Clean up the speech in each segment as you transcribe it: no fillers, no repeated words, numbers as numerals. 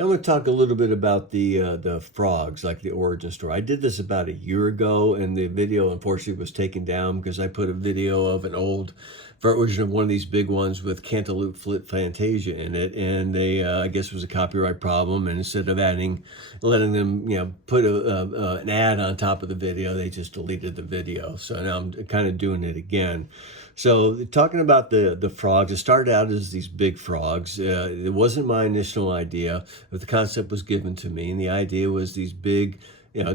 I'm going to talk a little bit about the Frogz, like the origin story. I did this about a year ago, and the video unfortunately was taken down because I put a video of an old version of one of these big ones with Cantaloupe Flip Fantasia in it, and they I guess it was a copyright problem. And instead of letting them put an ad on top of the video, they just deleted the video. So now I'm kind of doing it again. So talking about the Frogz, it started out as these big frogs. It wasn't my initial idea, but the concept was given to me, and the idea was these big,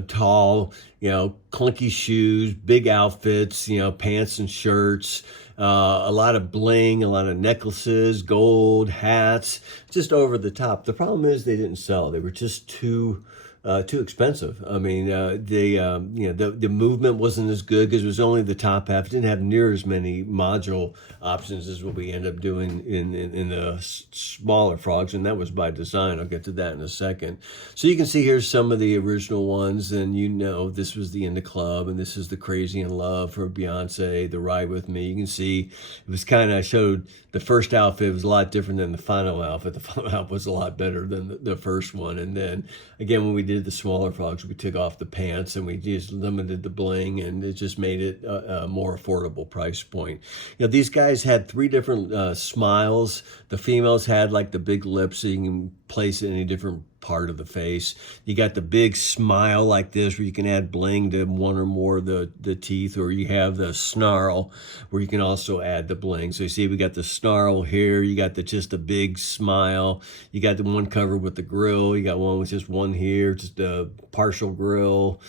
tall, clunky shoes, big outfits, pants and shirts, a lot of bling, a lot of necklaces, gold, hats, just over the top. The problem is they didn't sell. They were just too expensive. I mean, the movement wasn't as good because it was only the top half. It didn't have near as many module options as what we end up doing in the smaller Frogz, and that was by design. I'll get to that in a second. So you can see here's some of the original ones, and this was the In the Club, and this is the Crazy in Love for Beyonce, the Ride With Me. You can see it was I showed the first outfit was a lot different than the final outfit. The final outfit was a lot better than the first one, and then again when we did the smaller Frogz, we took off the pants and we just limited the bling, and it just made it a more affordable price point. These guys had three different smiles. The females had like the big lips, so you can place it in any different part of the face. You got the big smile like this where you can add bling to one or more of the teeth, or you have the snarl where you can also add the bling. So you see we got the snarl here, you got just a big smile, you got the one covered with the grill, you got one with just one here, just a partial grill.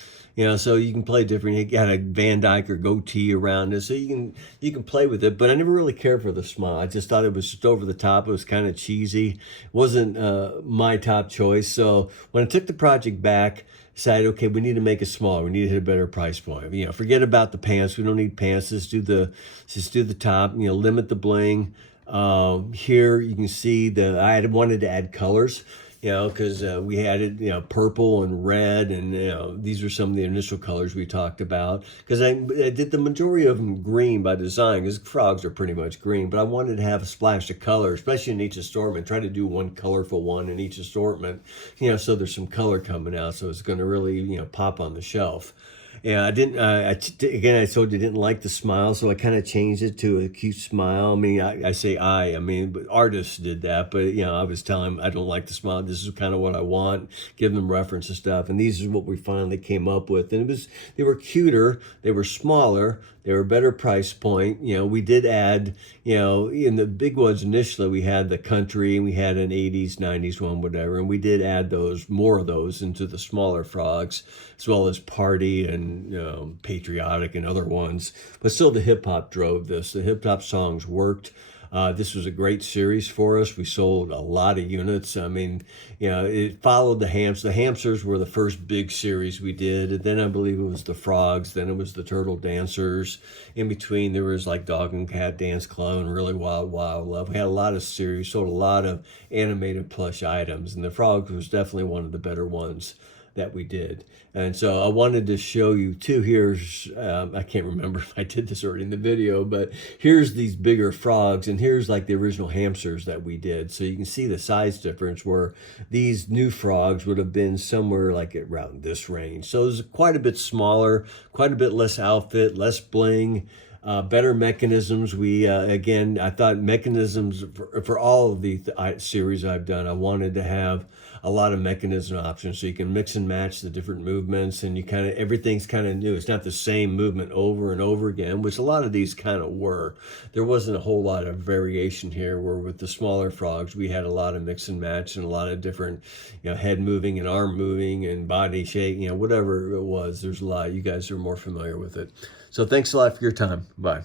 So you can play different. You got a Van Dyke or goatee around it, so you can play with it. But I never really cared for the smile. I just thought it was just over the top. It was kind of cheesy. It wasn't my top choice. So when I took the project back, decided, okay, we need to make it smaller. We need to hit a better price point. Forget about the pants. We don't need pants. Just do the top. Limit the bling. Here you can see I had wanted to add colors. Because we had it, purple and red, and these are some of the initial colors we talked about. Because I did the majority of them green by design, because Frogz are pretty much green, but I wanted to have a splash of color, especially in each assortment. Try to do one colorful one in each assortment, so there's some color coming out, so it's going to really, pop on the shelf. Yeah, I didn't. Again, I told you I didn't like the smile, so I kind of changed it to a cute smile. I mean, I say but artists did that. But I was telling them I don't like the smile. This is kind of what I want. Give them reference and stuff, and these is what we finally came up with. And they were cuter, they were smaller, they were a better price point. We did add, in the big ones initially, we had the country, and we had an 80s, 90s one, whatever, and we did add more of those into the smaller Frogz, as well as party and patriotic and other ones. But still, the hip hop drove this. The hip hop songs worked. This was a great series for us. We sold a lot of units. I mean, it followed the Hamsters. The Hamsters were the first big series we did. And then I believe it was the Frogz. Then it was the Turtle Dancers. In between, there was like Dog and Cat Dance Club and Really Wild Wild Love. We had a lot of series, sold a lot of animated plush items. And the Frogz was definitely one of the better ones that we did. And so I wanted to show you too. Here's I can't remember if I did this already in the video, but here's these bigger Frogz, and here's like the original Hamsters that we did. So you can see the size difference, where these new Frogz would have been somewhere like around this range. So it was quite a bit smaller, quite a bit less outfit, less bling, better mechanisms. Again, I thought mechanisms for all of the series I've done, I wanted to have a lot of mechanism options, so you can mix and match the different movements, and everything's kind of new. It's not the same movement over and over again, which a lot of these kind of were. There wasn't a whole lot of variation here, where with the smaller Frogz, we had a lot of mix and match and a lot of different, head moving and arm moving and body shape, whatever it was. There's a lot. You guys are more familiar with it. So thanks a lot for your time. Bye.